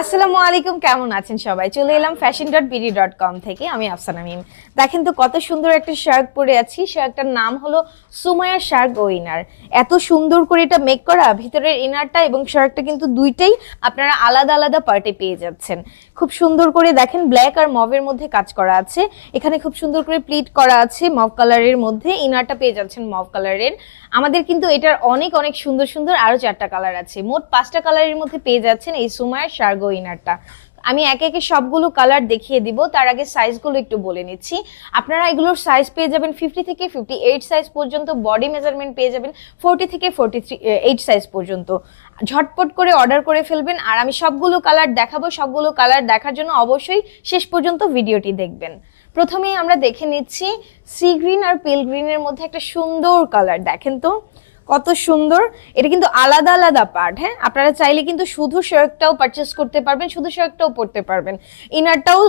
আসসালামু আলাইকুম, কেমন আছেন সবাই? চলে এলাম fashion dot BD dot com থেকে, আমি আফসানা মিম। দেখেন তো কত সুন্দর একটা শার্ট পরে আছি। শার্টটার নাম হলো সুমায়া শার্ক ও ইনার। এত সুন্দর করে এটা মেক করা, ভিতরের ইনারটা এবং শার্টটা কিন্তু দুইটাই আপনারা আলাদা আলাদা পার্টে পেয়ে যাচ্ছেন। খুব সুন্দর করে দেখেন ব্ল্যাক আর মভের মধ্যে কাজ করা আছে। এখানে খুব সুন্দর করে প্লিট করা আছে মভ কালারের মধ্যে। ইনারটা পেয়ে যাচ্ছেন মভ কালারের আমাদের কিন্তু এটার অনেক অনেক সুন্দর সুন্দর আরও চারটা কালার আছে। মোট পাঁচটা কালারের মধ্যে পেয়ে যাচ্ছেন এই সুমায়ার শার্গো ইনারটা আমি একে একে সবগুলো কালার দেখিয়ে দিব, তার আগে সাইজগুলো একটু বলে নিচ্ছি। আপনারা এগুলোর সাইজ পেয়ে যাবেন ফিফটি থেকে ফিফটি এইট সাইজ পর্যন্ত বডি মেজারমেন্ট পেয়ে যাবেন ফোরটি থেকে ফোরটি থ্রি এইট সাইজ পর্যন্ত। ঝটপট করে অর্ডার করে ফেলবেন, আর আমি সবগুলো কালার দেখাবো, সবগুলো কালার দেখার জন্য অবশ্যই শেষ পর্যন্ত ভিডিওটি দেখবেন। প্রথমেই আমরা দেখে নিচ্ছি সি গ্রিন আর পিল গ্রিনের মধ্যে একটা সুন্দর কালার দেখেন তো। কত সুন্দর। এটা কিন্তু আলাদা আলাদা পার্ট হ্যাঁ? আপনারা চাইলে কিন্তু শুধু শার্টটাও পারচেস করতে পারবেন, শুধু শার্টটাও পরতে পারবেন। ইনারটাও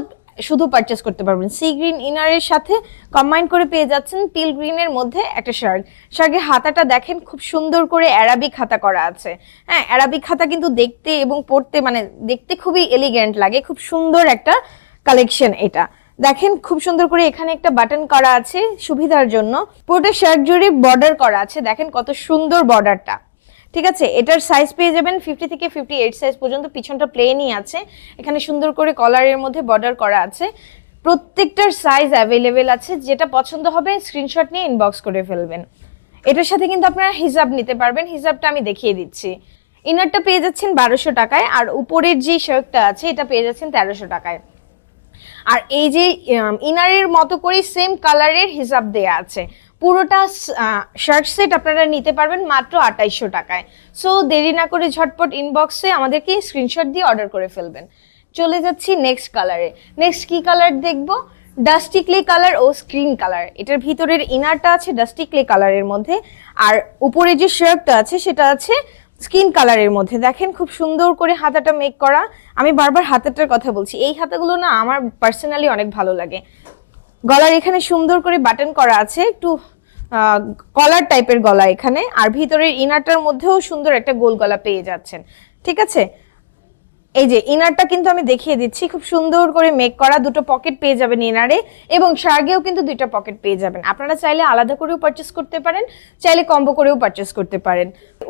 শুধু পারচেস করতে পারবেন। সি গ্রিন ইনারের সাথে কম্বাইন করে পেয়ে যাচ্ছেন পিল গ্রিনের মধ্যে একটা শার্ট শার্টের হাতাটা দেখেন, খুব সুন্দর করে অ্যারাবিক হাতা করা আছে। হ্যাঁ অ্যারাবিক হাতা কিন্তু দেখতে এবং পড়তে মানে দেখতে খুবই এলিগেন্ট লাগে। খুব সুন্দর একটা কালেকশন এটা। দেখেন, খুব সুন্দর করে এখানে একটা বাটন করা আছে সুবিধার জন্য। পুরোটা শার্ট জুড়ে বর্ডার করা আছে। দেখেন কত সুন্দর বর্ডারটা ঠিক আছে? এটার সাইজ পেয়ে যাবেন ফিফটি থেকে ফিফটি এইট সাইজ পর্যন্ত। পিছনটা প্লেনই আছে। এখানে সুন্দর করে কলারের মধ্যে বর্ডার করা আছে। প্রত্যেকটার সাইজ অ্যাভেলেবেল আছে। যেটা পছন্দ হবে স্ক্রিনশট নিয়ে ইনবক্স করে ফেলবেন। এটার সাথে কিন্তু আপনারা হিসাব নিতে পারবেন। হিসাবটা আমি দেখিয়ে দিচ্ছি। ইনারটা পেয়ে যাচ্ছেন বারোশো টাকায়। আর উপরের যে শার্টটা আছে, এটা পেয়ে যাচ্ছেন তেরোশো টাকায়। আর এই যে ইনারের মতো করে সেম কালারের হিসাব দেয়া আছে। পুরোটা শার্ট সেট আপনারা নিতে পারবেন মাত্র আঠাইশশো টাকায়। সো দেরি না করে ঝটপট ইনবক্সে আমাদেরকে স্ক্রিনশট দিয়ে অর্ডার করে ফেলবেন। চলে যাচ্ছি নেক্সট কালারে নেক্সট কি কালার দেখব? ডাস্টি ক্লে কালার ও স্ক্রিন কালার এটার ভিতরের ইনারটা আছে ডাস্টি ক্লে কালারের মধ্যে। আর উপরে যে শার্টটা আছে, সেটা আছে স্কিন কালারের মধ্যে। দেখেন খুব সুন্দর করে হাতাটা মেক করা। আমি বারবার হাতাটার কথা বলছি। এই হাতাগুলো না আমার পার্সোনালি অনেক ভালো লাগে। গলার এখানে সুন্দর করে বাটন করা আছে। একটু কলার টাইপের গলা এখানে। আর ভিতরের ইনারটার মধ্যেও সুন্দর একটা গোল গলা পেয়ে যাচ্ছেন। ঠিক আছে? এই যে ইনারটা কিন্তু আমি দেখিয়ে দিচ্ছি। খুব সুন্দর করে মেক করা দুটো পকেট পেয়ে যাবেন ইনারে এবং শার্গেও কিন্তু দুইটা পকেট পেয়ে যাবেন। আপনারা চাইলে আলাদা করেও পারচেস করতে পারেন, চাইলে কম্বো করেও পারচেস করতে পারেন।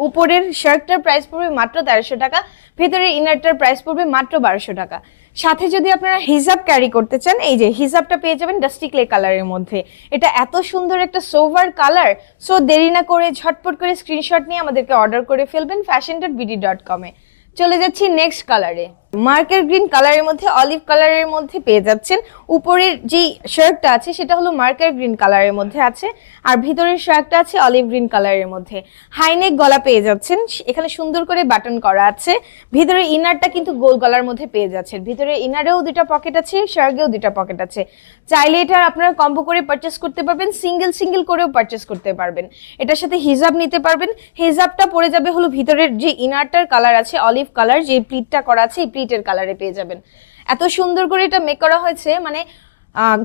উপরের শার্টটার প্রাইস পড়বে মাত্র তেরোশো টাকা ভেতরের ইনারটার প্রাইস পড়বে মাত্র বারোশো টাকা। সাথে যদি আপনারা হিজাব ক্যারি করতে চান, এই যে হিজাবটা পেয়ে যাবেন ডাস্টি ক্লে কালারের মধ্যে। এটা এত সুন্দর একটা সোভার কালার সো দেরি না করে ঝটপট করে স্ক্রিনশট নিয়ে আমাদেরকে অর্ডার করে ফেলবেন ফ্যাশন ডট বিডি ডট কমে চলে যাচ্ছি নেক্সট কালারে মার্কেট গ্রিন কালারের মধ্যে, অলিভ কালারের মধ্যে পেয়ে যাচ্ছেন। উপরের যে শার্টটা আছে, সেটা হলো মার্কেট গ্রিন কালারের মধ্যে আছে। আর ভিতরের শার্টটা আছে অলিভ গ্রিন কালারের মধ্যে। হাইনেক গলা পেয়ে যাচ্ছেন। এখানে সুন্দর করে বাটন করা আছে। ভিতরের ইনারটা কিন্তু গোল গলার মধ্যে পেয়ে যাচ্ছেন। ভিতরে ইনারেও দুটা পকেট আছে শার্গেও দুটা পকেট আছে। চাইলে এটা আপনারা কম্বো করে পারচেস করতে পারবেন সিঙ্গেল সিঙ্গেল করেও পারচেস করতে পারবেন। এটার সাথে হিজাব নিতে পারবেন। হিজাবটা পরে যাবে হলো ভিতরের যে ইনারটার কালার আছে, অলিভ কালার যে প্লিটটা করা আছে, এই প্লিটের কালারে পেয়ে যাবেন। এত সুন্দর করে এটা মেক করা হয়েছে মানে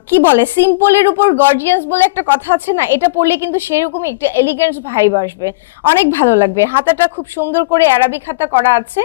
কি বলে সিম্পলের উপর গর্জিয়াস বলে একটা কথা আছে না, এটা পড়লে কিন্তু সেরকমই একটা এলিগেন্স ভাইব আসবে। অনেক ভালো লাগবে। হাতাটা খুব সুন্দর করে অ্যারাবিক হাতা করা আছে।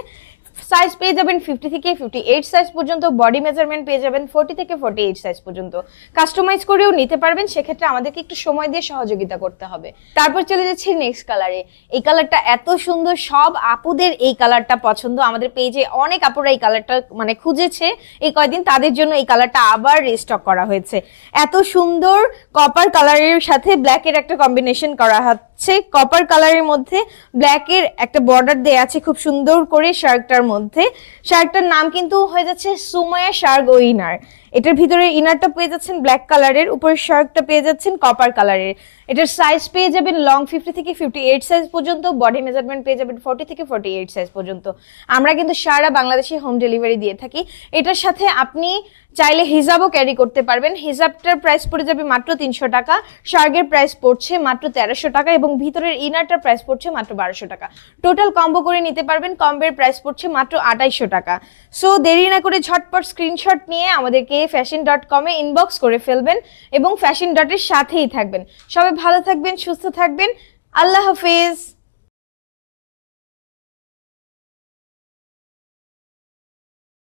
সাইজ পেয়ে যাবেন ফিফটি থেকে ফিফটি এইট সাইজ পর্যন্ত বডি মেজারমেন্ট পেয়ে যাবেন ফোর্টি থেকে ফোর্টি এইট সাইজ পর্যন্ত। কাস্টমাইজ করেও নিতে পারবেন, সেক্ষেত্রে আমাদেরকে একটু সময় দিয়ে সহযোগিতা করতে হবে। তারপর চলে যাচ্ছি নেক্সট কালারে এই কালারটা এত সুন্দর, সব আপুদের এই কালারটা পছন্দ। আমাদের পেজে অনেক আপুরা এই কালারটা মানে খুঁজেছে। এই কয়দিন তাদের জন্য এই কালারটা আবার রিস্টক করা হয়েছে। এত সুন্দর কপার কালারের সাথে ব্ল্যাকের একটা কম্বিনেশন করা হচ্ছে কপার কালারের মধ্যে ব্ল্যাক এর একটা বর্ডার দেয়া আছে খুব সুন্দর করে শার্কটার মধ্যে। শার্কটার নাম কিন্তু হয়ে যাচ্ছে সুময়া শার্ক ও ইনার এটার ভিতরে ইনারটা পেয়ে যাচ্ছেন ব্ল্যাক কালারের উপরের শার্টটা পেয়ে যাচ্ছেন কপার কালারের এটার সাইজ পেয়ে যাবেন লং ফিফটি থেকে ফিফটি এইট সাইজ পর্যন্ত বডি মেজারমেন্ট পেয়ে যাবেন ফোর্টি থেকে ফোর্টি এইট সাইজ পর্যন্ত। আমরা কিন্তু সারা বাংলাদেশে হোম ডেলিভারি দিয়ে থাকি। এটার সাথে আপনি চাইলে হিজাবও ক্যারি করতে পারবেন। হিজাবটার প্রাইস পড়ে যাবে মাত্র তিনশো টাকা। শার্গের প্রাইস পড়ছে মাত্র তেরোশো টাকা এবং ভিতরের ইনারটার প্রাইস পড়ছে মাত্র বারোশো টাকা। টোটাল কম্বো করে নিতে পারবেন কম্বের প্রাইস পড়ছে মাত্র আটাইশো টাকা। সো দেরি না করে ঝটপট স্ক্রিনশট নিয়ে আমাদেরকে ফ্যাশন ডট কমে ইনবক্স করে ফেলবেন এবং ফ্যাশন ডটের সাথেই থাকবেন। সবাই ভালো থাকবেন, সুস্থ থাকবেন। আল্লাহ হাফিজ।